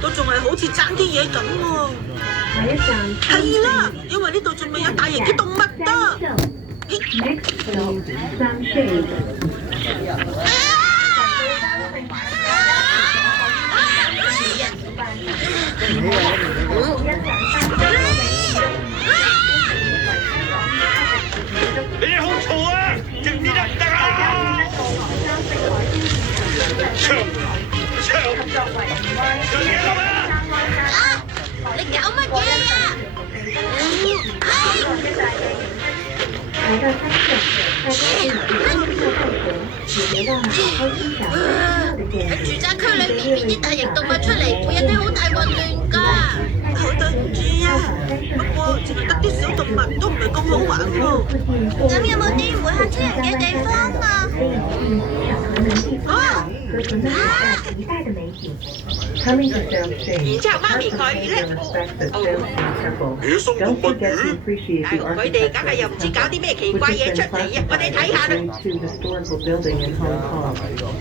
都仲係好似爭啲嘢咁喎。係啦，因為呢度仲未有大型嘅動物㗎。你哋好嘈啊！靜啲得唔得啊？唱嘢啦嘛！你搞乜嘢啊？喺住宅區裏面變啲大型動物出嚟，會引起好大混亂㗎。好對唔住啊，不過淨係得啲小動物都唔係咁好玩喎。咁有冇啲唔會嚇親人嘅地方啊？然之後媽咪佢咧，野生動物園，大雄佢哋梗係又唔知搞啲咩奇怪嘢出嚟啊！我哋睇下啦，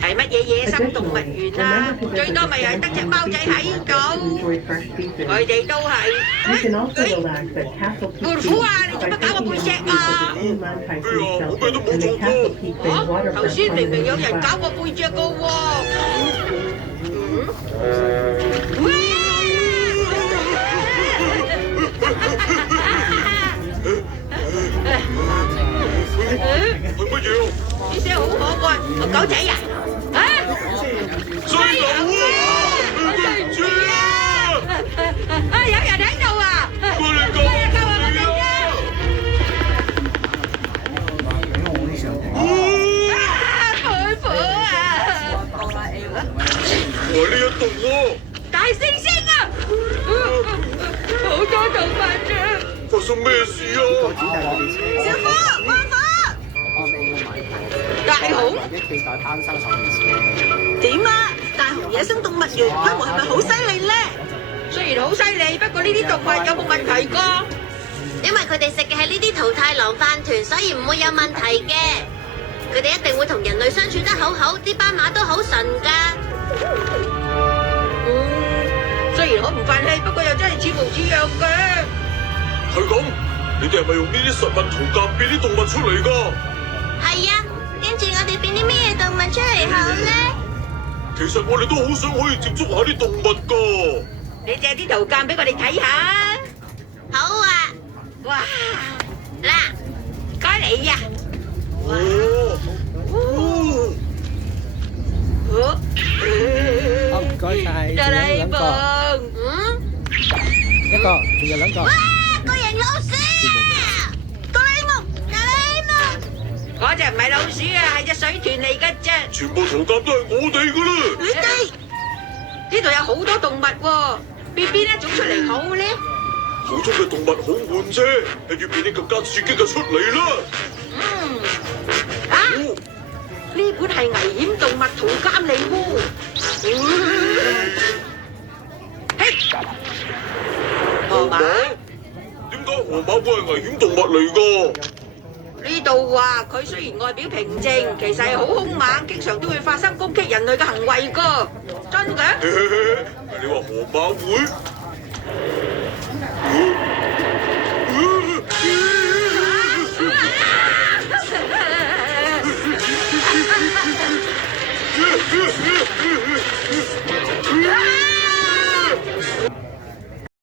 係乜嘢野生動物園啊？最多咪係得隻貓仔喺度，佢哋都係。胖虎啊，你做乜搞我背脊啊？我咩都冇做過。頭先明明有人搞我背脊㗎喎。係乜嘢？呢聲好可愛，個狗仔啊！啊！衰狗啊！對唔住啊！啊！有人喺度啊！過嚟救我哋啊！胖虎啊！我呢一棟喎，大猩猩啊！好多動物啫！發生咩事啊？小虎，幫火！大雄點啊？大雄野生動物園規模係咪好犀利咧？雖然好犀利，不過呢啲動物有冇問題㗎？因為佢哋食嘅係呢啲桃太郎飯團，所以唔會有問題嘅。佢哋一定會同人類相處得好好，啲斑馬都好純㗎。雖然好唔忿氣，不過又真係似模似樣嘅。係咁，你哋係咪用呢啲實物圖鑑變啲動物出嚟㗎？係啊，跟住我哋變啲咩動物出嚟好咧？其實我哋都好想可以接觸下啲動物㗎。你借啲圖鑑俾我哋睇下。好啊，哇！嗱，該你呀。好，唔該晒，仲有兩個，一個，仲有兩個。哇！巨型老鼠啊！哆啦 A 夢，哆啦 A 夢，嗰隻唔係老鼠啊，係隻水豚嚟㗎啫。全部圖鑑都係我哋㗎啦。你哋呢度有好多動物喎，邊一種出嚟好咧？普通嘅動物好悶啫，不如變啲更加刺激嘅出嚟啦。呢本係危險動物圖鑑嚟喎。嘿，河馬？點解河馬會係危險動物嚟㗎？呢度話佢雖然外表平靜，其實係好兇猛，經常都會發生攻擊人類嘅行為㗎。真嘅？你話河馬會？